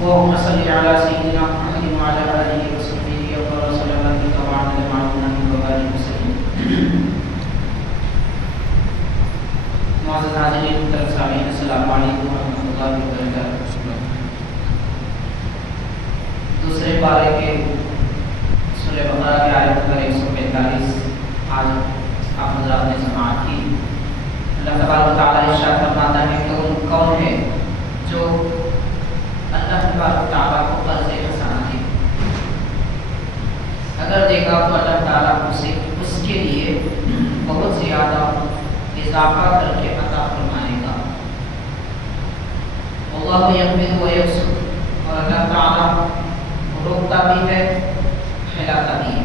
اللهم صل على سيدنا محمد وعلى آله وصحبه وبارك وسلم وبارك وسلم. معزز حاضرین محترم سامعین، السلام علیکم ورحمۃ اللہ وبرکاتہ. دوسرے پارے کے سورہ بقرہ کی آیت نمبر 145 آج آپ حضرات نے سماعت کی. اللہ تبارک و تعالیٰ ارشاد فرماتا ہے کہ وہ کون ہے جو اللہ تبارک و تعالیٰ کو قرض حسنہ دے. اگر دیکھا تو اللہ تعالیٰ اسے اس کے لیے بہت زیادہ اضافہ کر کے عطا فرمائے گا. اللہ یقبض و یبسط، اور اللہ تعالیٰ روکتا بھی ہے پھیلاتا بھی ہے.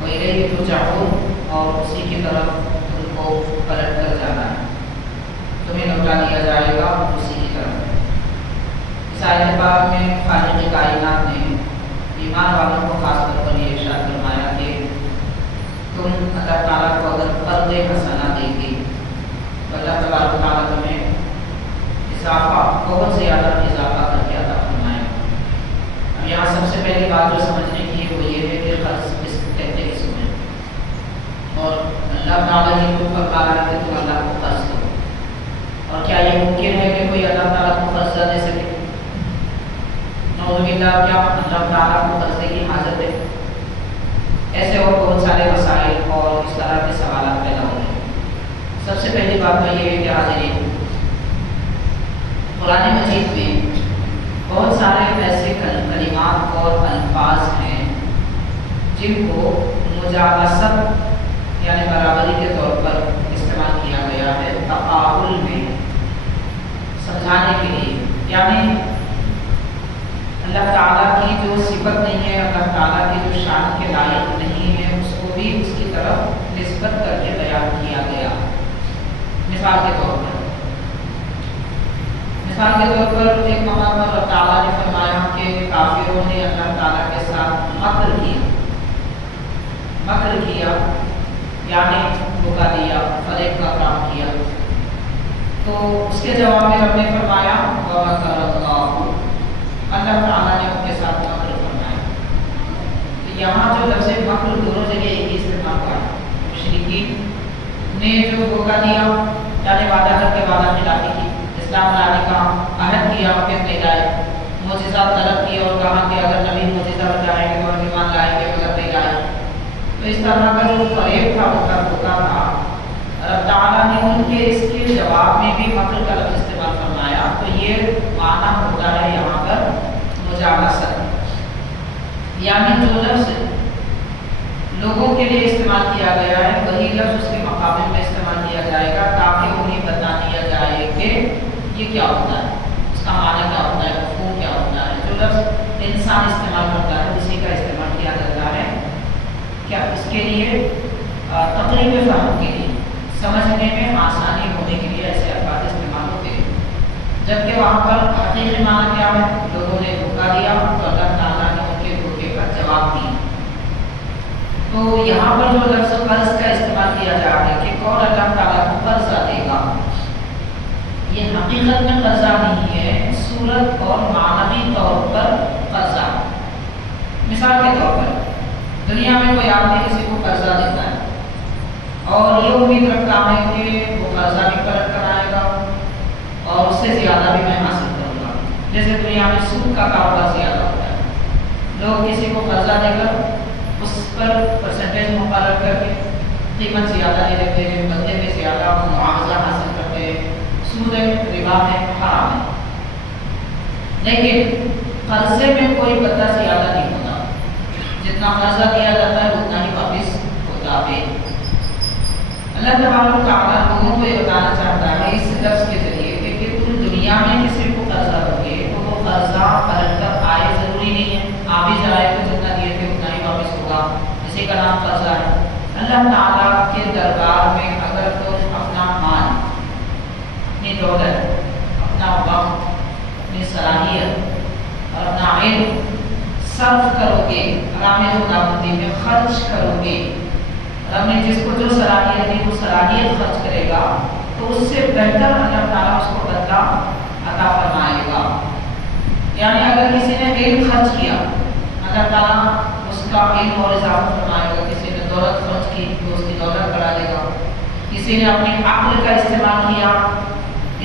وَإِلَيْهِ تُرْجَعُونَ، اور اسی کی طرف ان کو پلٹ کر جانا ہے، تمہیں لوٹا دیا جائے گا اسی کی طرف. اس آیت پاک میں خالق کائنات نے ایمان والوں کو خاص طور پر یہ ارشاد فرمایا کہ تم اللہ تعالیٰ کو اگر قرض حسنہ دیں گے تو اللہ تبارک و تعالیٰ تمہیں اضافہ، بہت زیادہ اضافہ کر کے عطا فرمائے گا. اب یہاں سب سے پہلی بات جو سمجھنے کی ہے وہ یہ ہے کہ قرض کس کہتے ہیں. اور اللہ تعالیٰ ہی کو فرما رہا ہے کہ تم اللہ کو قرض دو. اور کیا یہ ممکن ہے کہ کوئی اللہ تعالیٰ کو قرض دے سکے؟ نعوذ باللہ، کیا اللہ تعالیٰ کو قرض کی حاجت ہے؟ ایسے اور بہت سارے مسائل اور اس طرح کے سوالات پیدا ہو رہے ہیں. سب سے پہلی بات تو یہ ہے کہ حاضرین، قرآن مجید میں بہت سارے ایسے کلمات اور الفاظ ہیں جن کو مجاوزت یعنی برابری کے طور پر استعمال کیا گیا ہے تقابل میں سمجھانے کے لیے. یعنی اللہ تعالیٰ کی جو صفت نہیں ہے، اللہ تعالیٰ کی جو شان کے لائق نہیں ہے، اس کو بھی اس کی طرف نسبت کر کے بیان کیا گیا. مثال کے طور پر ایک مقام پر اللہ تعالیٰ نے فرمایا کہ کافروں نے اللہ تعالیٰ کے ساتھ مکر کیا یعنی دھوکہ دیا، فریب کا کام کیا. تو اس کے جواب میں رب نے فرمایا وَمَكَرَ اللَّهُ، اللہ تعالیٰ نے ان کے ساتھ مکر فرمایا. تو یہاں جو لفظ مکر دونوں جگہ ایک ہی استعمال کیا. مشرکین نے جو دھوکہ دیا یعنی وعدہ کر کے وعدہ خلافی کی، اسلام لانے کا عہد کیا پھر نہیں لائے، معجزات طلب کیا اور کہا کہ اگر نبی معجزہ بتائیں گے تو ہم ایمان لائیں گے، مگر نہیں لائے. تو اس طرح کا جو فریب تھا، ان کا دھوکہ تھا، اللہ تعالیٰ نے ان کے اس کے جواب میں بھی مکر کا لفظ استعمال فرمایا. تو یہ معنی ہوتا ہے یہاں پر مجاوزت، یعنی جو لفظ لوگوں کے لیے استعمال کیا گیا ہے وہی لفظ اس کے مقابل میں استعمال کیا جائے گا تاکہ انہیں بتا دیا جائے کہ یہ کیا ہوتا ہے، اس کا معنی کیا ہوتا ہے، مفہوم کیا ہوتا ہے. جو لفظ انسان استعمال کرتا ہے اسی کا استعمال کیا جاتا ہے کیا اس کے لیے تقریب فہم کے لیے، سمجھنے میں آسانی ہونے کے لیے ایسے الفاظ استعمال ہوتے ہیں. جبکہ وہاں پر حقیقی معنی کیا ہے، لوگوں نے دھوکہ دیا تو اللہ تعالیٰ نے ان کے دھوکے کا جواب دیا. تو یہاں پر جو لفظ قرض کا استعمال کیا جا رہا ہے کہ کون اللہ تعالیٰ کو قرضہ دے گا، یہ حقیقت میں قرضہ نہیں ہے، صورت اور معنوی طور پر قرضہ. مثال کے طور پر دنیا میں کوئی آدمی کسی کو قرضہ دیتا ہے اور یہ امید رکھتا ہے کہ وہ قرضہ بھی پلٹ کر آئے گا اور اس سے زیادہ بھی میں حاصل کروں گا. جیسے دنیا میں سود کا کاروبار زیادہ ہوتا ہے، لوگ کسی کو قرضہ دے کر اس پر پرسنٹیج مقرر کر کے قیمت زیادہ دے دیتے ہیں، بدلے میں زیادہ معاوضہ حاصل کرتے ہیں. سود ربا میں حرام ہے، لیکن قرضے میں کوئی بدلہ زیادہ نہیں ہوتا. جتنا قرضہ دیا جاتا ہے اتنا ہی واپس ہوتا ہے. اللہ تبارک و تعالیٰ لوگوں کو یہ بتانا چاہتا ہے اس لفظ کے ذریعے کہ تم دنیا میں کسی کو قرضہ دو گے تو وہ قرضہ پلٹ کر آئے ضروری نہیں ہے، آ بھی جائے تو جتنا دیے تھے اتنا ہی واپس ہوگا، اسی کا نام قرضہ ہے. اللہ تعالیٰ کے دربار میں اگر تم اپنا مال، اپنی دولت، اپنا وقت، اپنی صلاحیت اور اپنا علم صرف کرو گے، راہ خداوندی میں خرچ کرو گے، رب نے جس کو جو صلاحیت دی وہ صلاحیت خرچ کرے گا تو اس سے بہتر اللہ تعالیٰ اس کو بدلہ عطا فرمائے گا. یعنی اگر کسی نے علم خرچ کیا اللہ تعالیٰ اس کا علم اور اضافہ فرمائے گا. کسی نے دولت خرچ کی تو اس کی دولت بڑھا دے گا. کسی نے اپنی عقل کا استعمال کیا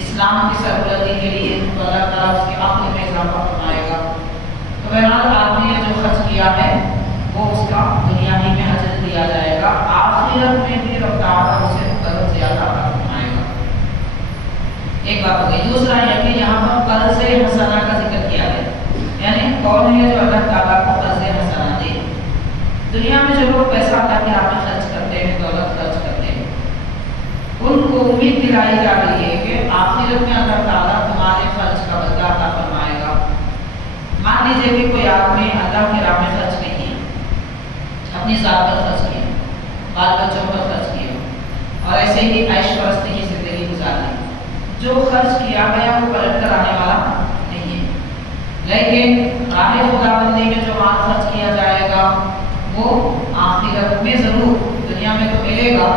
اسلام کی سربلندی کے لیے تو اللہ تعالیٰ اس کی عقل میں اضافہ فرمائے گا. تو بہرحال آدمی نے جو خرچ کیا ہے وہ اس کا دنیا ہی میں اجر دیا جائے گا. آخرت میں بھی رب تعالیٰ اسے بہت زیادہ عطا فرمائے گا. ایک بات ہو گئی. دوسرا یہ کہ یہاں پر قرض حسنہ کا ذکر کیا ہے. یعنی کون ہے جو اللہ تعالیٰ کو قرض حسنہ دے. دنیا میں جو لوگ پیسہ اللہ کے راہ میں خرچ کرتے ہیں دولت خرچ کرتے ہیں ان کو امید دلائی جا رہی ہے کہ آخرت میں اللہ تعالیٰ تمہارے خرچ کا بدلہ عطا فرمائے گا. مان لیجیے کہ کوئی آدمی اللہ کے راہ میں خرچ نہیں ہے, اپنی ذات پر خرچ کیا, بال بچوں پر خرچ کیا اور ایسے ہی عیش پرستی کی زندگی گزار لی. جو خرچ کیا گیا وہ پلٹ کر آنے والا نہیں ہے. لیکن راہ خدا بندی میں جو مال خرچ کیا جائے گا وہ آخرت میں ضرور, دنیا میں تو ملے گا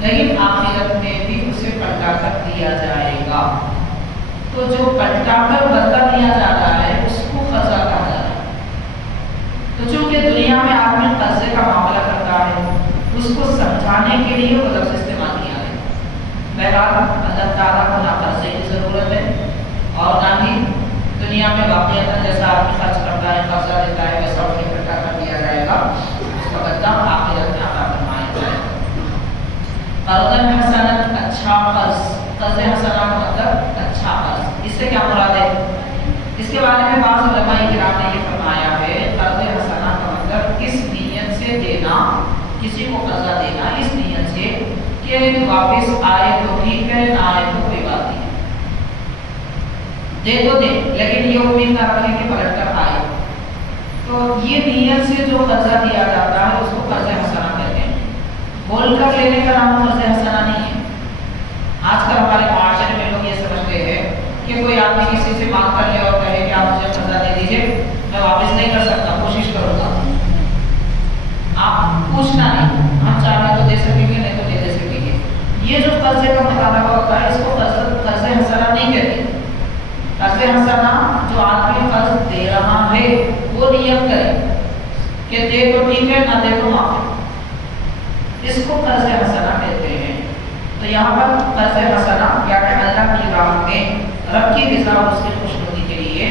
لیکن آخرت میں بھی اسے پلٹا کر دیا جائے گا. تو جو پلٹا کر بدلہ دیا جا رہا ہے اس کو قرضہ کہا جا رہا ہے. تو چونکہ دنیا میں آدمی قرضے کا معاملہ کرتا ہے اس کو سمجھانے کے لیے وہ لفظ استعمال کیا ہے. بہرحال اللہ تعالیٰ کو نہ قرضے کی ضرورت ہے اور نہ ہی دنیا میں واقعات جیسا آدمی خرچ کرتا ہے قرضہ دیتا ہے ویسا اسے اکٹھا کر دیا جائے گا. اس کا بدلہ آخرت میں عطا فرمایا جائے گا. قرض حسنہ اچھا قرض, قرض حسنہ کا مطلب اچھا قرض. اس سے کیا مراد ہے؟ اس کے بارے میں بعض علماء کرام نے یہ فرمایا ہے قرض حسنہ کا مطلب اس نیت سے دینا, کسی کو قرضہ دینا اس نیت سے کہ واپس آئے تو ٹھیک ہے نہ آئے تو کوئی بات نہیں, دے تو دے لیکن یہ امید نہ رکھیں کہ پلٹ کر آئے. تو یہ نیت سے جو قرضہ دیا جاتا ہے اس کو قرض حسنہ کہتے ہیں. بول کر لینے کا نام قرض حسنہ نہیں ہے. آج کل ہمارے معاشرے میں لوگ یہ سمجھتے ہیں کہ کوئی آدمی کسی سے مانگ کر لے اور کہے کہ آپ مجھے قرضہ دے دیجیے, میں واپس نہیں کر سکتا, کوشش کروں گا. آپ پوچھنا نہیں, ہم چاہیں تو دے سکیں گے نہیں تو نہیں دے سکیں گے. یہ جو قرضے کا مطالبہ ہوتا ہے اس کو قرض حسنہ نہیں کہتے. قرض حسنہ جو آدمی قرض دے رہا ہے وہ نیت کرے کہ دے تو ٹھیک ہے نہ دے تو معاف, اس کو قرض حسنہ کہتے ہیں. تو یہاں پر قرض حسنہ یعنی اللہ کی راہ میں رب کی رضا اور اس کی خوشنودی کے لیے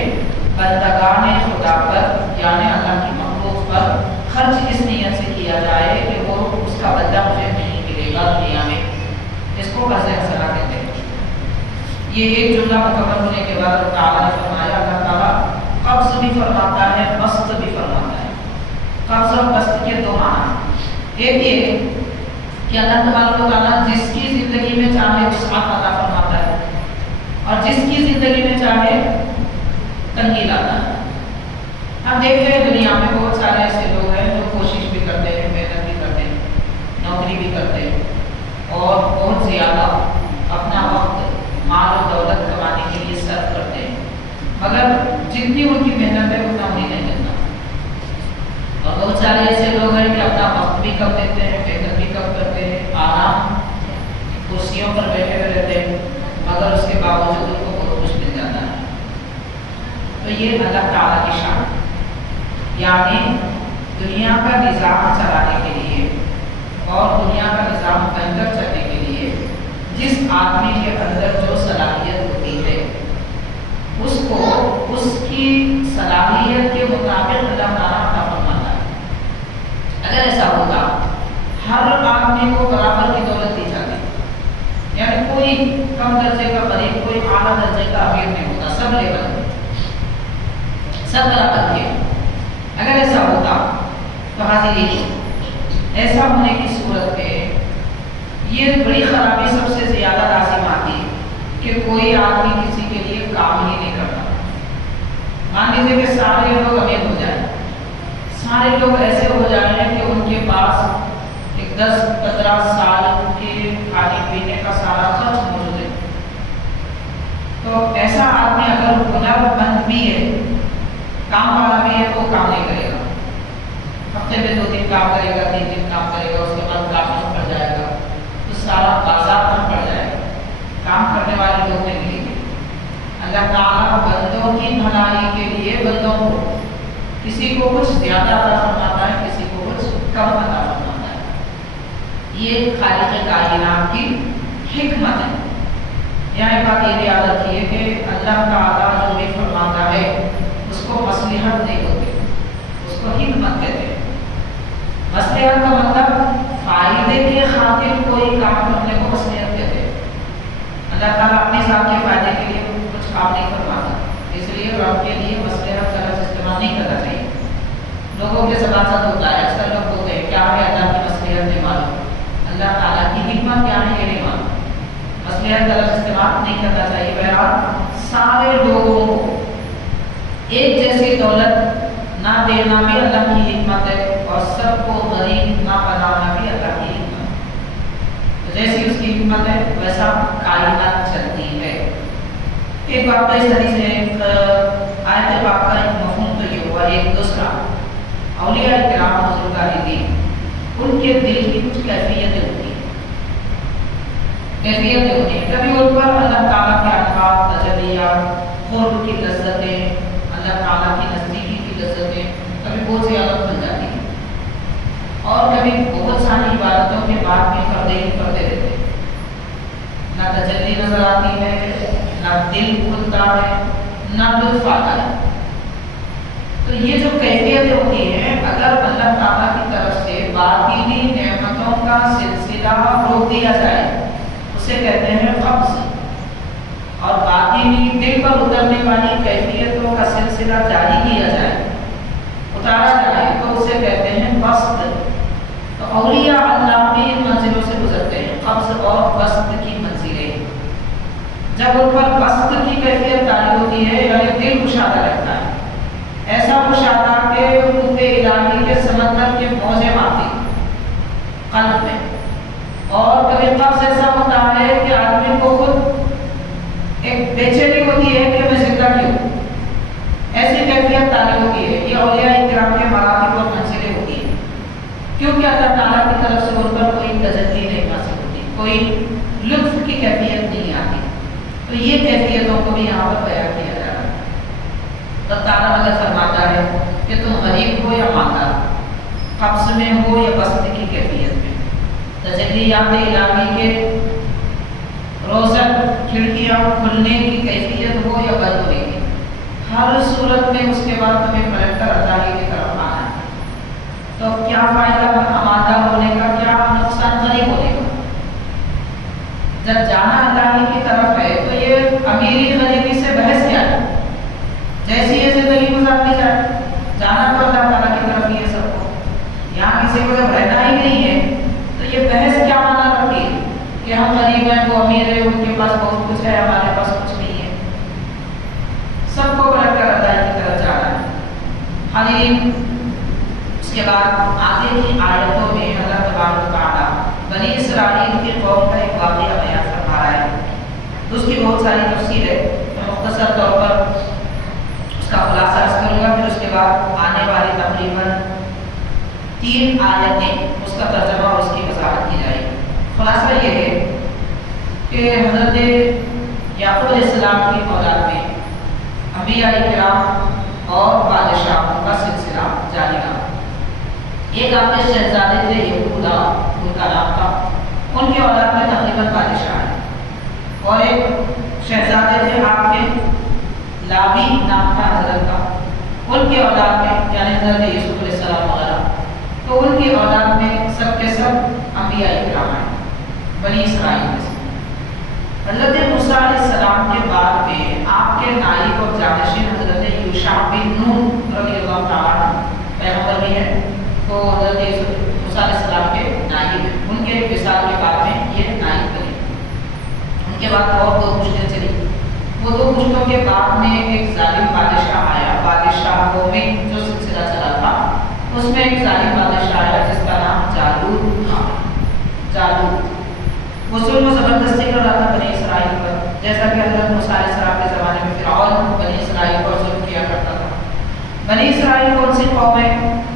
بندگان خدا پر یعنی اللہ کی مخلوق پر خرچ اس نیت سے کیا جائے کہ وہ اس کا بدلہ مجھے نہیں ملے گا دنیا میں, اس کو قرض حسنہ کہتے ہیں. یہ ایک جملہ مکمل ہونے کے بعد اللہ تعالیٰ نے فرمایا اللہ تعالیٰ قبض بھی فرماتا ہے بسط بھی فرماتا ہے. قبض اور بسط کے دو معنی. ایک یہ کہ اللہ تبارک و تعالیٰ جس کی زندگی میں چاہے وسعت عطا فرماتا ہے اور جس کی زندگی میں چاہے تنگی لاتا ہے. ہم دیکھتے ہیں دنیا میں بہت سارے ایسے لوگ ہیں جو کوشش بھی کرتے ہیں, محنت بھی کرتے ہیں, نوکری بھی کرتے ہیں اور بہت زیادہ اپنا وقت مال و دولت کمانے کے لیے صرف کرتے ہیں, مگر جتنی ان کی محنت ہے اتنا انہیں نہیں ملتا. اور بہت سارے ایسے لوگ ہیں کہ اپنا وقت بھی کم دیتے ہیں, محنت بھی کم کرتے ہیں, آرام کرسیوں پر بیٹھے ہوئے رہتے ہیں مگر اس کے باوجود ان کو بہت کچھ مل جاتا ہے. تو یہ اللہ تعالیٰ کی شان, یعنی دنیا کا نظام چلانے کے لیے اور دنیا کا نظام بہتر چلنے کے لیے جس آدمی کے اندر جو صلاحیت ہوتی ہے اس کو اس کی صلاحیت کے مطابق اللہ تعالیٰ عطا فرماتا ہے. اگر ایسا ہوگا ہر آدمی کو برابر کی دولت دی جاتی, یعنی کوئی کم درجے کا غریب کوئی اعلیٰ درجے کا امیر نہیں ہوتا, سب لیول میں سب برابر کے. اگر ایسا ہوتا تو حاضری ایسا ہونے کی صورت میں یہ بڑی خرابی سب سے زیادہ لازم آتی کہ کوئی آدمی کسی کے لیے کام ہی نہیں کرتا. مان لیجیے کہ سارے لوگ امیر ہو جائیں, سارے لوگ ایسے ہو جائیں کہ ان کے پاس ایک 10-15 سال کے کھانے پینے کا سارا خرچ موجود ہے. تو ایسا آدمی اگر ہنر مند بھی ہے, کام والا بھی ہے تو وہ کام نہیں کرے گا. ہفتے میں 2 دن کام کرے گا, 3 دن کام کرے گا, اس کے بعد کام پڑ جائے گا تو سارا بازار میں پڑ جائے گا, کام کرنے والے لوگ نہیں ملیں گے. اللہ تعالیٰ بندوں بندوں کی بھلائی کے لیے بندوں کو کسی کو کچھ زیادہ عطا فرماتا ہے، کسی کو کچھ کم عطا فرماتا ہے۔ یہ خالق کائنات کی حکمت ہے۔ یہاں ایک بات یہ بھی یاد رکھیے کہ اللہ تعالیٰ جو بھی فرماتا ہے اس کو مصلحت نہیں ہوتی، اس کو حکمت کہتے ہیں۔ مصلحت کا مطلب فائدے کے خاطر کوئی کام کرنے کو مصلحت کہتے ہیں۔ اللہ تعالیٰ اپنے ذات کے فائدے کے لیے کچھ کام نہیں فرماتا، اس لیے رب کے لیے مصلحت کا لفظ استعمال نہیں کرنا چاہیے۔ لوگوں کے ساتھ ساتھ ہوتا ہے، اکثر لوگ بولتے ہیں کیا ہے اللہ کی مصلحت نہیں معلوم، اللہ تعالیٰ کی حکمت کیا ہے یہ نہیں معلوم۔ مصلحت کا لفظ استعمال نہیں کرنا چاہیے۔ بہرحال سارے لوگوں کو ایک جیسی دولت نہ دینا بھی اللہ کی حکمت ہے، اور سب کو غریب نہ بنانا بھی اللہ کی حکمت ہے۔ جیسی اس کی حکمت ہے ویسا کائنات چلتی ہے۔ ایک بات تو اس حدیث سے ایک آیت پاک کا ایک مفہوم تو یہ ہوا، ایک دوسرا اولیاء کرام بزرگان دین ان کے دل کی کچھ کیفیتیں ہوتی ہیں، کبھی ان پر اللہ تعالیٰ کے انوار تجلیات، قرب کی لذتیں، اللہ تعالیٰ کی نزدیکی کی لذتیں کبھی بہت زیادہ بن جاتی ہیں، اور کبھی بہت ساری عبادتوں کے بعد بھی پردے ہی پردے رہتے ہیں، نہ تجلی نظر آتی ہے، نہ دل کھلتا ہے، نہ لطف آتا ہے۔ تو یہ جو کیفیتیں ہوتی ہیں، اگر اللہ تعالیٰ کی طرف سے باطنی نعمتوں کا سلسلہ روک دیا جائے اسے کہتے ہیں قبض، اور باطنی دل پر اترنے والی کیفیتوں کا سلسلہ جاری کیا جائے، اتارا جائے تو اسے کہتے ہیں بسط۔ تو اولیاء اللہ بھی ان منزلوں سے گزرتے ہیں، قبض اور بسط کی منزلیں۔ جب ان پر بسط کی کیفیت تاری ہوتی ہے یعنی دل کشادہ رہتا ہے، ایسا کشادہ کہ قوت الہی کے سمندر کے موجیں مارتی قلب میں، اور کبھی قبض ایسا ہوتا ہے کہ آدمی کو خود ایک بے چینی ہوتی ہے کہ میں زندہ کیوں، ایسی کیفیت تاری ہوتی ہے۔ یہ اولیاء کرام کے مراتب اور منزلیں ہوتی ہیں، کیونکہ اللہ تعالیٰ کی طرف سے ان پر کوئی تجلی نہیں حاصل ہوتی، کوئی لطف کی کیفیت نہیں آتی۔ تو یہ کیفیتوں کو بھی یہاں پر بیان کیا جا رہا ہے۔ تو تعالیٰ اگر فرماتا ہے کہ تم غریب ہو یا مالدار، قبض میں ہو یا بسط کی کیفیت میں، تجلیات الہی کے روزن کھڑکیاں کھلنے کی کیفیت ہو یا بند ہونے کی، ہر صورت میں اس کے بعد تمہیں پلٹ کر اللہ کی طرف آنا ہے۔ تو کیا فائدہ مالدار ہونے کا، کیا نقصان غریب ہونے کا؟ جب جانا اللہ کی طرف ہے تو یہ امیری غریبی سے بحث کیا ہے؟ جیسی یہ زندگی گزار لی جائے، جانا تو اللہ تعالیٰ کی طرف ہی ہے سب کو، یہاں کسی کو جب رہنا ہی نہیں ہے تو یہ بحث کیا مانا رکھتی ہے کہ ہم غریب ہیں، وہ امیر ہے، ان کے پاس بہت کچھ ہے، ہمارے پاس کچھ نہیں ہے۔ سب کو پلٹ کر اللہ کی طرف جانا ہے۔ حالین اس کے بعد آگے کی آیتوں میں اللہ تبارک و تعالیٰ بنی اسرائیل کی قوم کا ایک واقعہ بیان فرما رہا ہے، اس کی بہت ساری تفصیل ہے، میں مختصر طور پر اس کا خلاصہ عرض کروں گا، پھر اس کے بعد آنے والی تقریباً 3 آیتیں اس کا ترجمہ اور اس کی وضاحت کی جائے گی۔ خلاصہ یہ ہے کہ حضرت یعقوب علیہ السلام کی اولاد میں انبیاء کرام اور بادشاہوں کا سلسلہ جاری رہا۔ ایک آپ کے شہزادے تھے یہودا، ان کا نام تھا، ان کی اولاد میں تقریباً بادشاہ ہیں، اور ایک شہزادے تھے آپ کے لاوی نام تھا حضرت کا، ان کی اولاد میں یعنی حضرت یوسف علیہ السلام وغیرہ، تو ان کی اولاد میں سب کے سب انبیاء کرام ہیں بنی اسرائیل میں سے۔ حضرت موسیٰ علیہ السلام کے بعد میں آپ کے نائب اور جانشین حضرت یوشع بن نون رضی اللہ تعالیٰ عنہ پیغمبر بھی ہیں، تو حضرت موسیٰ علیہ السلام کے نائب ہیں، ان کے وصال کے بعد میں یہ نائب بنے۔ ان کے بعد اور 2 مشتیں چلی، وہ 2 مشتوں کے بعد میں ایک ظالم بادشاہ آیا، بادشاہوں میں جو سلسلہ چلا تھا اس میں ایک ظالم بادشاہ آیا جس کا نام جالوت تھا۔ جالوت وہ ظلم و زبردستی کر رہا تھا بنی اسرائیل پر، جیسا کہ حضرت موسیٰ علیہ السلام کے زمانے میں فرعون بنی اسرائیل پر ظلم کیا کرتا تھا۔ بنی اسرائیل کون سی قوم ہے؟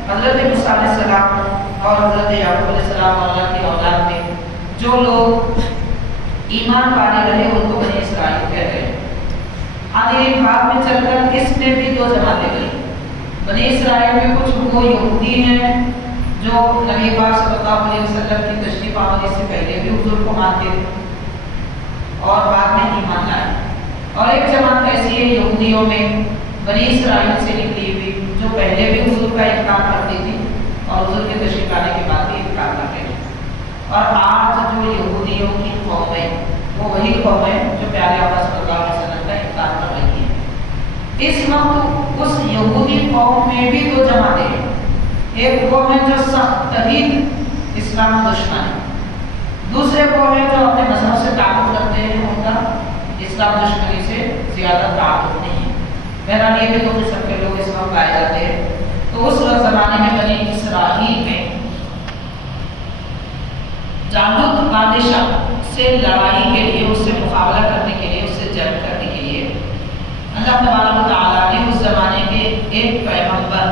حضرت موسیٰ علیہ السلام اور حضرت یعقوب علیہ السلام اور اللہ کی اولاد میں جو لوگ ایمان پانے رہے ان کو بنی اسرائیل کہتے ہیں۔ حاضرین بعد میں چل کر اس میں بھی دو جماعتیں گئی. بنی اسرائیل میں کچھ وہ یہودی ہیں جو نبی پاک صلی اللہ علیہ وسلم کی تشریف آوری سے پہلے بھی حضور کو مانتے تھے اور بعد میں ایمان لائے. اور ایک جماعت ایسی ہے یہودیوں میں بنی اسرائیل سے نکلی ہوئی جو پہلے بھی حضور کا انکار کرتی تھی اور حضور کے تشریف آنے کے بعد بھی انکار کرتے تھے. اور آج جو یہودیوں کی قوم ہے وہ وہی قوم ہے جو پیارے آقا صلی اللہ علیہ وسلم کا انکار کر رہی ہے. اس وقت اس یہودی قوم میں بھی دو جماعتیں ہیں. ایک وہ ہے جو سخت ترین اسلام دشمن ہے, دوسرے وہ ہے جو اپنے مذہب سے تعلق رکھتے ہیں, ان کا اسلام دشمنی سے زیادہ تعلق نہیں ہے. بہرحال یہ بھی دو قسم کے لوگ اس وقت پائے جاتے ہیں. تو اس وقت زمانے میں بنی اسرائیل میں جالوت بادشاہ سے لڑائی کے لیے, اس سے مقابلہ کرنے کے لیے, اس سے جنگ کرنے کے لیے اللہ تبارک و تعالیٰ نے اس زمانے کے ایک پیغمبر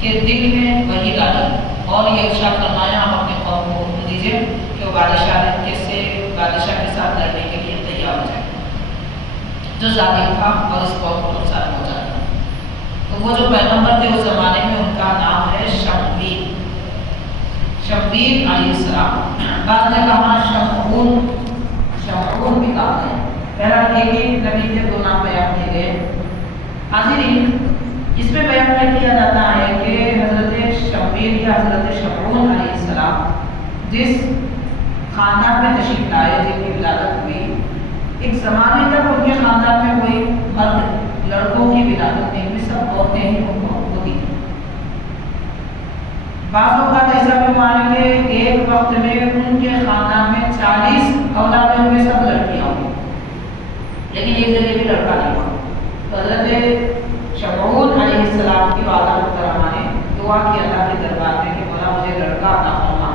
کے دل میں وحی ڈالی اور یہ ارشاد فرمایا آپ اپنے قوم کو حکم دیجیے کہ وہ بادشاہ کے ساتھ لڑنے کے لیے تیار ہو جائے جو ظالم تھا اور اس قوم کو نقصان پہنچا. تو وہ جو پیغمبر تھے اس زمانے میں ان کا نام ہے شمویل علیہ السلام. بعد نے کہا شمعون بھی کہا ہے. بہرحال ایک ہی نبی کے دو نام بیان کیے گئے. حاضرین اس میں بیان کیا جاتا ہے کہ حضرت شمویل یا حضرت شمعون علیہ السلام جس خاندان میں تشریف لائے, جن کی ولادت ہوئی, ایک زمانے تک ان کے خاندان میں کوئی مرد لڑکوں کی ولادت نہیں ہوئی, سب عورتیں ہی ان کو ہوتی تھیں. بعض اوقات ایسا بھی ہوا ہے کہ ایک وقت میں ان کے خاندان میں 40 اولادیں ہوئے, سب لڑکیاں ہوئی, لیکن ایک جگہ بھی لڑکا نہیں ہوا. تو حضرت شمعون علیہ السلام کی والدہ محترمہ نے دعا کی اللہ کے دربار میں کہ مولا مجھے لڑکا عطا فرما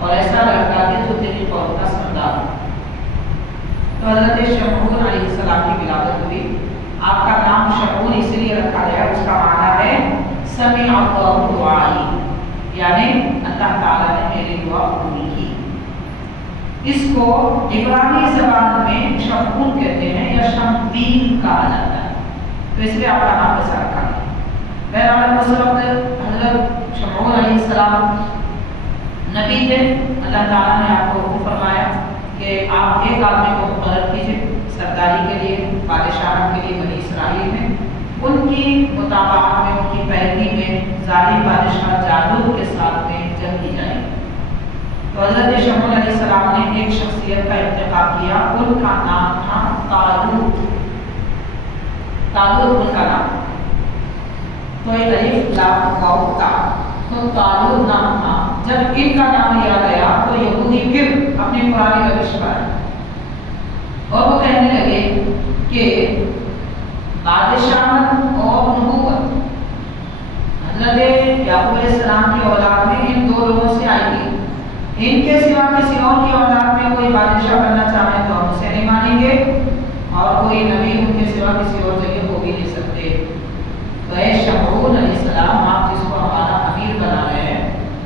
اور ایسا لڑکا دے جو تیری قوم کا سردار ہو. تو حضرت شمعون علیہ السلام کی ولادت ہوئی. آپ کا نام شمعون اس لیے رکھا گیا, اس کا معنی ہے سمع اللہ دعائی, یعنی اللہ تعالیٰ نے میری دعا قبول کی. اس کو عبرانی زبان میں شمعون کہتے ہیں یا شمویل کہا جاتا ہے, تو اس لیے آپ کا نام ایسا رکھا گیا. بہرحال اس وقت حضرت شمعون علیہ السلام نبی تھے. اللہ تعالیٰ نے آپ کو حکم فرمایا کہ آپ ایک آدمی کو مقرر کیجیے سرداری کے لیے, بادشاہت کے لیے بنی اسرائیل میں. ان کی مطابقت میں, ان کی پیروی میں ظالم بادشاہ جالوت کے ساتھ میں جنگ کی جائے. تو حضرت شمعون علیہ السلام نے ایک شخصیت کا انتخاب کیا, ان کا نام تھا طالوت. طالوت ان کا نام, تو الف لام واو تا, تو طالوت نام تھا. جب ان کا نام لیا گیا تو یہودی پھر اپنی پرانی روش پر آئے اور وہ کہنے لگے کہ بادشاہت اور نبوت حضرت یعقوب علیہ السلام کی اولاد میں ان دو لوگوں سے آئے گی. ان کے سوا کسی اور کی اولاد میں کوئی بادشاہ بننا چاہے تو ہم اسے نہیں مانیں گے, اور کوئی نبی ان کے سوا کسی اور جگہ ہو بھی نہیں سکتے. تو اے شمعون علیہ السلام, آپ جس کو ہمارا امیر بنا رہے ہیں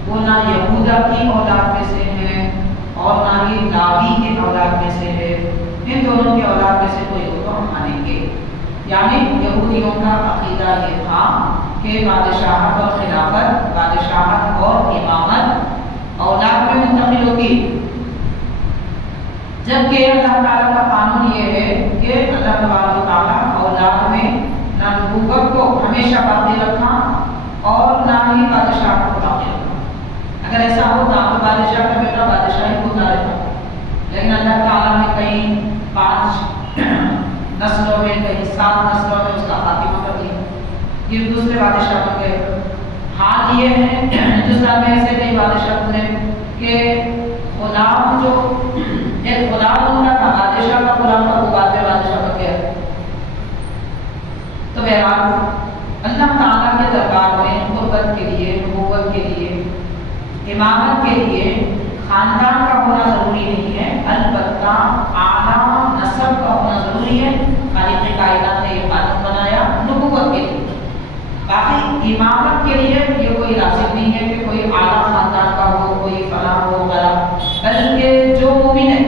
وہ نہ یہودا کی اولاد میں سے ہے اور نہ ہی لاوی کی اولاد میں سے ہے. ان دونوں کی اولاد میں سے کوئی ہو تو ہم مانیں گے. یعنی یہودیوں کا عقیدہ یہ تھا کہ بادشاہت اور خلافت, بادشاہت اور امامت اولاد میں منتقل ہوگی, جبکہ اللہ تعالیٰ کا قانون یہ ہے کہ اللہ تبارک و تعالیٰ اولاد میں نہ نبوت کو ہمیشہ باقی رکھا اور نہ ہی بادشاہت کو باقی رکھا. اگر ایسا ہوتا تو بادشاہ کا بیٹا بادشاہی ہوتا رہتا, لیکن اللہ تعالیٰ نے کہیں 5 نسلوں میں, کہیں 7 نسلوں میں اس کا خاتمہ کر دیا, یہ دوسرے بادشاہ بن گئے. حال یہ ہے ہندوستان میں ایسے کئی بادشاہ بنے کہ غلام جو ایک غلام ان کا تھا, بادشاہ کا غلام تھا, وہ بعد میں بادشاہ بن گیا. تو بہرحال اللہ تعالیٰ کے دربار میں قربت کے لیے, نبوت کے لیے, امامت کے لیے خاندان کا ہونا ضروری نہیں ہے, البتہ اعلیٰ نسب کا ہونا ضروری ہے. خالق کائنات نے یہ قانون بنایا نبوت کے لیے. باقی امامت کے لیے یہ کوئی لازم نہیں ہے کہ کوئی اعلیٰ خاندان کا ہو, کوئی فلاں ہو غیرہ, بلکہ جو مومن ہے,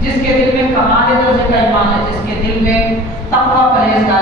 جس کے دل میں کمال درجے کا ایمان ہے, جس کے دل میں تقویٰ پرہیزگاری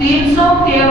313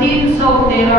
313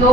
2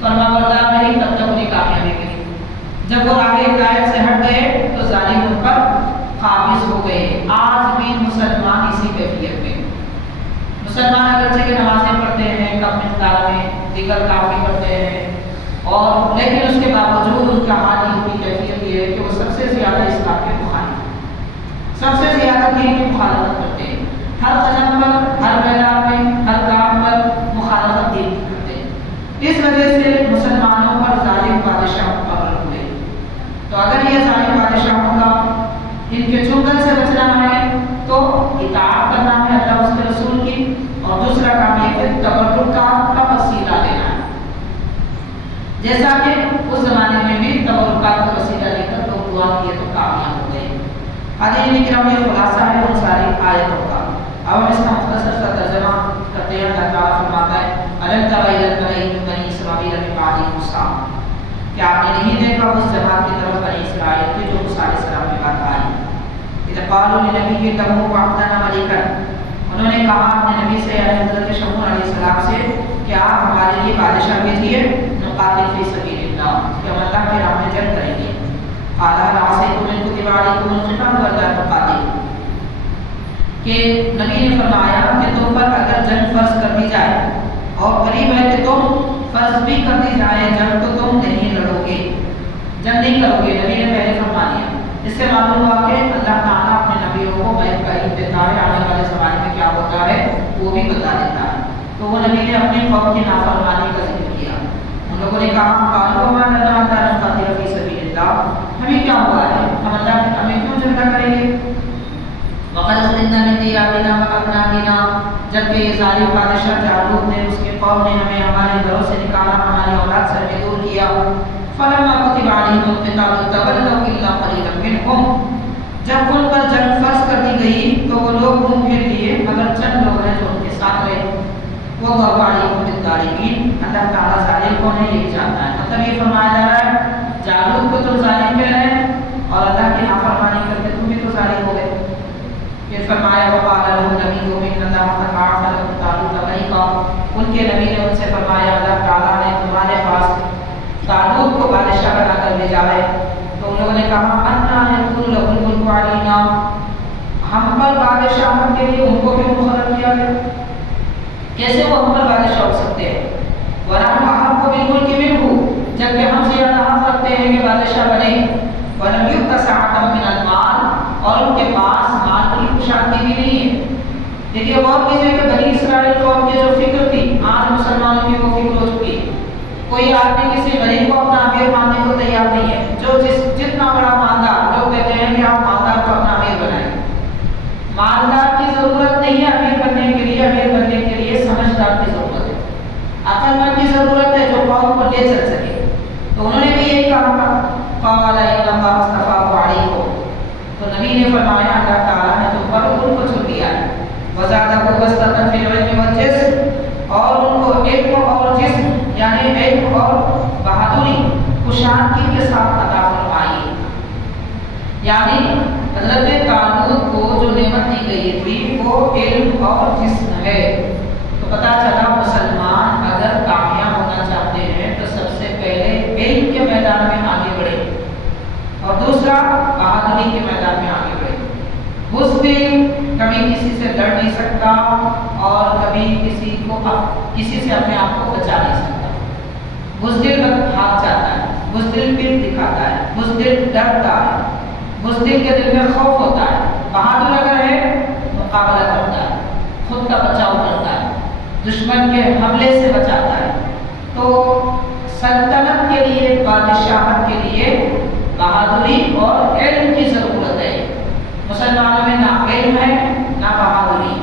فرما بردار رہی تب تک انہیں کامیابی ملی. جب وہ راہ ہدایت سے ہٹ گئے تو ظالم ان پر قابض ہو گئے. آج بھی مسلمان اسی کیفیت میں. مسلمان اگرچہ کہ نمازیں پڑھتے ہیں کم مقدار میں، دیگر کام بھی کرتے ہیں، اور لیکن اس کے باوجود ان کا حال ان کی کیفیت یہ ہے کہ وہ سب سے زیادہ اسلام کے مخالف، سب سے زیادہ دین کی مخالفت کرتے ہیں. ہر قدم پر، ہر میدان میں، ہر کام پر مخالفت دین کی کرتے ہیں. اس وجہ سے مسلمانوں پر ظالم بادشاہ مقرر ہوئے. تو اگر یہ ظالم بادشاہوں کا ان کے چنگل سے بچنا ہے تو اطاعت کرنا ہے اللہ اس کے رسول کی، اور دوسرا کام یہ کہ تبرکات کا وسیلہ لینا ہے. جیسا کہ اس زمانے میں بھی تبرکات کا وسیلہ لے کر لوگ دعا کیے تو کامیاب ہو گئے. حاضرین کرام، یہ خلاصہ ہے ان ساری آیتوں کا. اب ہم اس کا مختصر سا ترجمہ کرتے ہیں. اللہ تعالیٰ فرماتا ہے أَلَمْ تَرَ إِلَى الْمَلَإِ مِنْ بَنِي إِسْرَائِيلَ مِنْ بَعْدِ مُوسَىٰ، کہ آپ نے نہیں دیکھا اس جماعت کی طرف بنی اسرائیل کی جو موسیٰ علیہ السلام کے بعد آئی. إِذْ قَالُوا لِنَبِيٍّ لَهُ ابْعَثْ لَنَا مَلِكًا، انہوں نے کہا اپنے نبی سے یعنی حضرت شمعون علیہ السلام سے کہ آپ ہمارے لیے بادشاہ بھیجیے، نقاتل فی سبیل اللہ، کہ ہم اللہ کے راہ میں جنگ کریں گے. قَالَ هَلْ عَصَيْتُمْ إِن كُتِبَ عَلَيْكُمُ الْقِتَالُ أَلَّا تُقَاتِلُوا، کہ نبی نے فرمایا کہ تم پر اگر جنگ فرض کر دی جائے اور قریب ہے کہ تم فرض بھی کر دی جائے جنگ، تو تم نہیں لڑو گے، جنگ نہیں کرو گے. نبی نے پہلے فرما دیا. اس سے معلوم ہوا کہ اللہ تعالیٰ اپنے نبیوں کو غیب کا علم دیتا ہے، آنے والے زمانے میں کیا ہوتا ہے وہ بھی بتا دیتا ہے. تو وہ نبی نے اپنی قوم کی نافرمانی کا ذکر کیا. ان لوگوں نے کہا قالوا ما لنا ألا نقاتل فی سبیل اللہ، ہمیں کیا ہوا ہے، ہم اللہ کے ہمیں کیوں جنگ کریں گے. وقد خرجنا من دیارنا وابنائنا، جبکہ یہ ظالم بادشاہ جالوت نے، اس کے قوم نے ہمیں ہمارے گھروں سے نکالا، ہماری اولاد سے ہمیں دور کیا. فلما كتب عليهم القتال تولوا الا قليلا منهم، جب ان پر جنگ فرض کر دی گئی تو وہ لوگ منہ پھیر لیے مگر چند لوگ ہیں جو ان کے ساتھ رہے. والله عليم بالظالمين، اللہ تعالیٰ ظالم کو نہیں یہی جانتا ہے. مطلب یہ فرمایا جا رہا ہے جالوت کو تم ظالم کہہ رہے ہیں اور اللہ کی نافرمانی کر کے تم بھی تو ظالم ہو گئے. پھر فرمایا وقال لهم نبيهم إن الله قد بعث لكم طالوت ملكا، ان کے نبی نے ان سے فرمایا اللہ تعالیٰ نے تمہارے پاس طالوت کو بادشاہ بنا کر بھیجا ہے. تو ان لوگوں نے کہا انا يكون له الملك علينا، ہم پر بادشاہت کے لیے ان کو کیوں مقرر کیا گیا، کیسے وہ ہم پر بادشاہ ہو سکتے ہیں. ونحن أحق بالملك منه، جبکہ ہم زیادہ حق رکھتے ہیں کہ بادشاہ بنے. ولم يؤت سعة من المال، اور ان کے پاس مال کی خوشامدی بھی نہیں ہے. دیکھیے غور کیجیے کہ بنی اسرائیل قوم کی جو فکر تھی آج مسلمانوں کی وہ فکر ہو چکی. کوئی آدمی کسی غریب کو اپنا امیر ماننے کو تیار نہیں ہے. جو جتنا بڑا مالدار، لوگ کہتے ہیں کہ آپ مالدار کو اپنا امیر بنائیں. مالدار کی ضرورت نہیں ہے امیر بننے کے لیے، امیر بننے کے لیے سمجھدار کی ضرورت ہے، عقل مند کی ضرورت ہے جو قوم کو لے چل سکے. تو انہوں نے بھی یہی کہا قال ان اللہ اصطفاہ علیکم، تو نبی نے فرمایا اللہ تعالیٰ نے تم پر ان کو چن لیا ہے. وزادہ بسطۃ فی العلم والجسم، اور ان کو علم اور جسم یعنی علم اور بہادری خوشامدی کے ساتھ عطا فرمائی. یعنی حضرت طالوت کو جو نعمت دی گئی تھی وہ علم اور جسم ہے. تو پتہ چلا مسلمان اگر کامیاب ہونا چاہتے ہیں تو سب سے پہلے علم کے میدان میں آگے بڑھے اور دوسرا بہادری کے میدان میں آگے بڑھے. بزدل کبھی کسی سے لڑ نہیں سکتا اور کبھی کسی سے اپنے آپ کو بچا نہیں سکتا. بزدل بھاگ جاتا ہے، بزدل پیٹ دکھاتا ہے، بزدل ڈرتا ہے، بزدل کے دل میں خوف ہوتا ہے. بہادر اگر ہے مقابلہ کرتا ہے، خود کا بچاؤ کرتا ہے، دشمن کے حملے سے بچاتا ہے. تو سلطنت کے لیے، بادشاہت کے لیے بہادری اور علم کی ضرورت ہے. مسلمانوں میں نہ علم ہے نہ بہادری.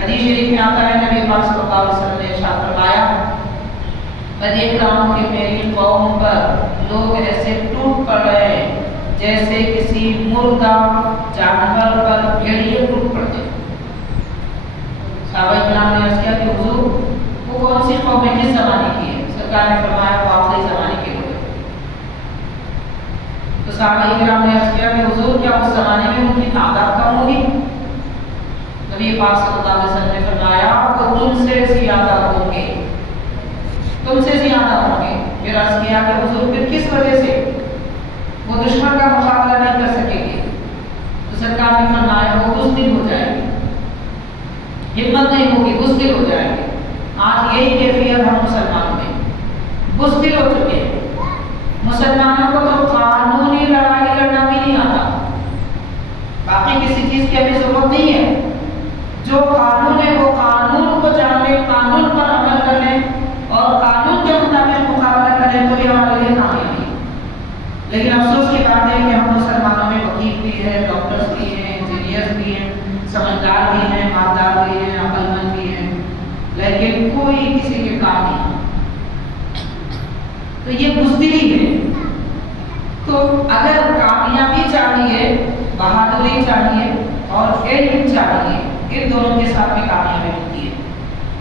حدیث شریف میں آتا ہے نبی پاک صلی اللہ علیہ وسلم نے ارشاد فرمایا میں دیکھ رہا ہوں کہ میری قوم پر لوگ ایسے ٹوٹ پڑ رہے ہیں جیسے کسی مردہ جانور پر بھیڑیے ٹوٹ پڑتے. صحابہ کرام نے عرض کیا کہ حضور وہ کون سی قوم ہے، کس زمانے کی ہے؟ سرکار نے فرمایا وہ آخری زمانے کے لوگ ہیں. تو صحابہ کرام نے عرض کیا کہ حضور کیا اس زمانے میں ان کی تعداد کم ہوگی؟ نبی پاک صلی اللہ علیہ وسلم نے فرمایا وہ تم سے زیادہ ہوں گے. تو تم سے زیادہ ہوں گے. پھر عرض کیا کہ حضور پھر کس وجہ سے وہ دشمن کا مقابلہ نہیں کر سکیں گے؟ تو سرکار نے فرمایا وہ بزدل ہو جائیں گے، ہمت نہیں ہوگی، بزدل ہو جائیں گے. آج یہی کیفیت ہم مسلمانوں میں، بزدل ہو چکے ہیں. مسلمانوں کو تو قانونی لڑائی لڑنا بھی نہیں آتا، باقی کسی چیز کی ابھی ضرورت نہیں ہے. جو قانون ہے وہ قانون کو جان لیں، قانون پر عمل کر لیں اور قانون کے مطابق مقابلہ کریں تو یہ ہمارے لیے کامیابی ہے. لیکن افسوس کی بات ہے کہ ہم مسلمانوں میں وکیل بھی ہیں، ڈاکٹرز بھی ہیں، انجینئرز بھی ہیں، سمجھدار بھی ہیں، مالدار بھی ہیں، عقل مند بھی ہیں، لیکن کوئی کسی کے کام نہیں. تو یہ بزدلی ہے. تو اگر کامیابی چاہیے، بہادری چاہیے اور علم چاہیے، ان دونوں کے ساتھ میں کامیابی ملتی ہے.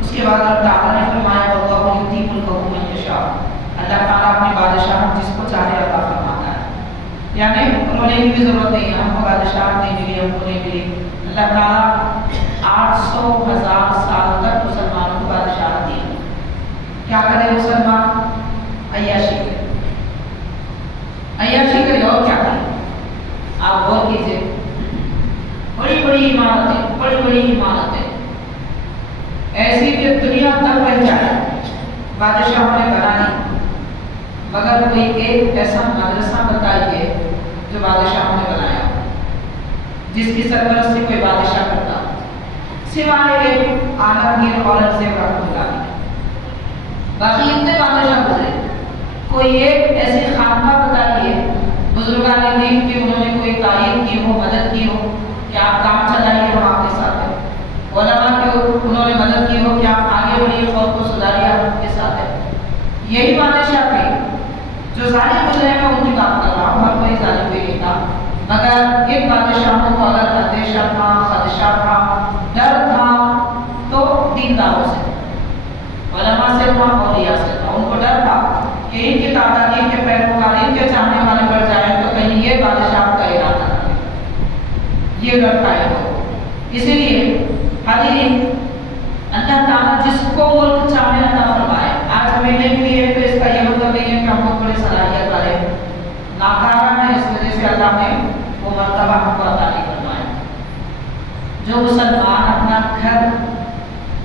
اس کے بعد اللہ تعالیٰ نے فرمایا واللہ یؤتی ملکہ من یشاء، اللہ تعالیٰ اپنی بادشاہت جس کو چاہے عطا فرماتا ہے. یعنی رونے کی بھی ضرورت نہیں ہے، ہم کو بادشاہت نہیں ملی، ہم کو نہیں ملی. اللہ تعالیٰ 800,000 سال تک مسلمانوں کو بادشاہت دی. کیا کرے مسلمان؟ عیاشی کرے، عیاشی کرے اور کیا کرے؟ آپ غور کیجیے، بڑی بڑی عمارتیں، بڑی بڑی عمارتیں ایسی کہ دنیا تک رہ جائے بادشاہوں نے بنانی، مگر کوئی ایک ایسا مدرسہ بتائیے جو بادشاہوں نے بنایا، جس کی سرپرستی کوئی بادشاہ کرتا، سوائے ایک عالمگیر اورنگزیب رحمۃ اللہ علیہ. باقی اتنے بادشاہ گزرے، کوئی ایک ایسی خانقاہ بتائیے بزرگان دین کی انہوں نے کوئی تعریف کی ہو، مدد کی ہو کہ آپ کام چلائیے ہم آپ کے ساتھ ہیں. علماء کی انہوں نے مدد کی ہو کہ آپ آگے بڑھیے، قوم کو سدھاریے، آپ کے ساتھ ہیں. یہی بادشاہ تھے جو ظالم گزرے، میں ان کی بات کر رہا ہوں، ہر کوئی ظالم کوئی نہیں تھا، مگر ایک بادشاہوں کو اگر اندیشہ تھا، خدشہ تھا، ڈر تھا تو دینداروں سے، علماء سے تھا، اولیاء سے تھا. ان کو ڈر تھا کہ ان کی تعداد، ان کے پیروکار، ان کے چاہنے والے بڑھ جائیں تو کہیں یہ بادشاہ کا ارادہ نہ کرے، یہ ڈر قائم ہو. اسی لیے حاضرین، اللہ تعالیٰ جس کو ملک چاہے عطا فرمائے. آج ہمیں نہیں ملی ہے تو اس کا یہ مطلب نہیں ہے کہ ہم کو بڑے صلاحیت والے ناکارہ ہیں، اس وجہ سے اللہ نے وہ مرتبہ ہم کو عطا نہیں فرمایا. جو مسلمان اپنا گھر،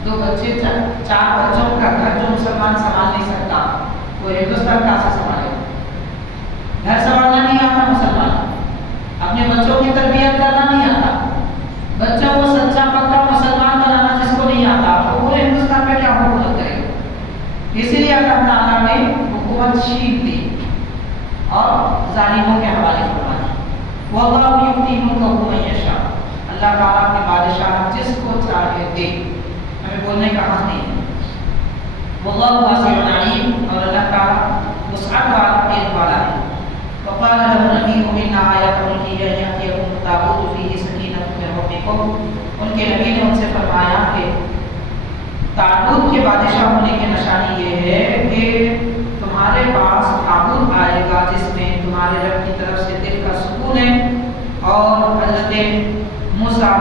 2 بچے، 4 بچوں کا گھر جو مسلمان سنبھال نہیں سکتا، وہ ہندوستان کہاں سے سنبھالے؟ گھر سنبھالنا نہیں آتا مسلمان، اپنے بچوں کی تربیت کرنا نہیں آتا، بچوں کو سچا پکا مسلمان بنانا جس کو نہیں آتا، تو پورے ہندوستان میں کیا حکومت کرے گا؟ اسی لیے اللہ تعالیٰ نے حکومت شیل دی اور ظالموں کے حوالے فرمایا. واللہ یؤتی ملکہ من یشاء، اللہ تعالیٰ اپنی بادشاہت جس کو چاہے دے، ہمیں بولنے کا حق نہیں ہے. واللہ واسع علیم، اور اللہ تعالیٰ وسعت والا، علم والا ہے. وقال له النبي إن آية ملكه أن يأتيكم التابوت فيه سكينة من ربكم. ان کے نبی نے ان سے فرمایا کہ تابوت کے بادشاہ ہونے کی نشانی یہ ہے کہ تمہارے پاس تابوت آئے گا جس میں تمہارے رب کی طرف سے دل کا سکون ہے، اور حضرت موسیٰ،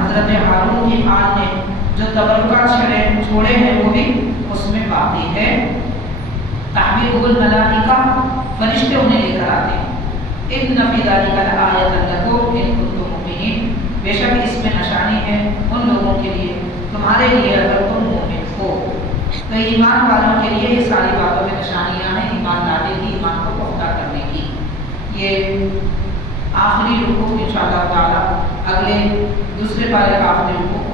حضرت ہارون کی آن نے جو تبرکات چھوڑے ہیں وہ بھی اس میں باقی ہے. تحویل الملائکہ، فرشتے انہیں لے کر آتے ہیں. ان فی ذلک لآیۃ لکم ان کنتم مؤمنین، بے شک اس میں نشانی ہے ان لوگوں کے لیے تمہارے لیے اگر تم مومن ہو. تو ایمان والوں کے لیے یہ ساری باتوں میں نشانیاں ہیں ایمان لانے کی، ایمان کو پختہ کرنے کی. یہ آخری رکوع انشاءاللہ تعالی اگلے دوسرے پارے کا آخری رکوع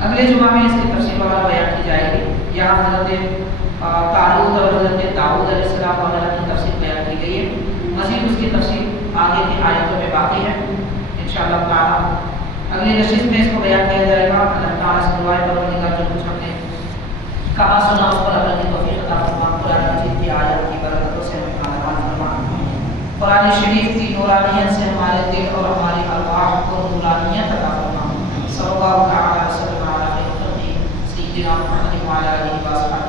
اگلے جمعہ میں اس کی تفصیل وغیرہ بیان کی جائے گی. یہاں حضرت طالوت اور حضرت داؤد علیہ السلام وغیرہ کی تفصیل بیان کی گئی ہے. مزید اس کی تفصیل آگے کی آیتوں میں باقی ہے. انشاءاللہ تعالی اگلی نشست میں اس کو بیان کیا جائے گا. اللہ تعالیٰ سے دعا ہے پروردگار جو کچھ ہم نے کہا سنا اس پر عمل کی توفیق عطا فرما. قرآن مجید کی آیات کی برکتوں سے ہمیں کامل فرما. قرآن شریف کی نورانیت سے ہمارے دل اور ہماری ارواح کو نورانیت عطا فرما. صلی اللہ تعالی وسلم علی خیر خلقہ سیدنا محمد وعلی آلہ وصحبہ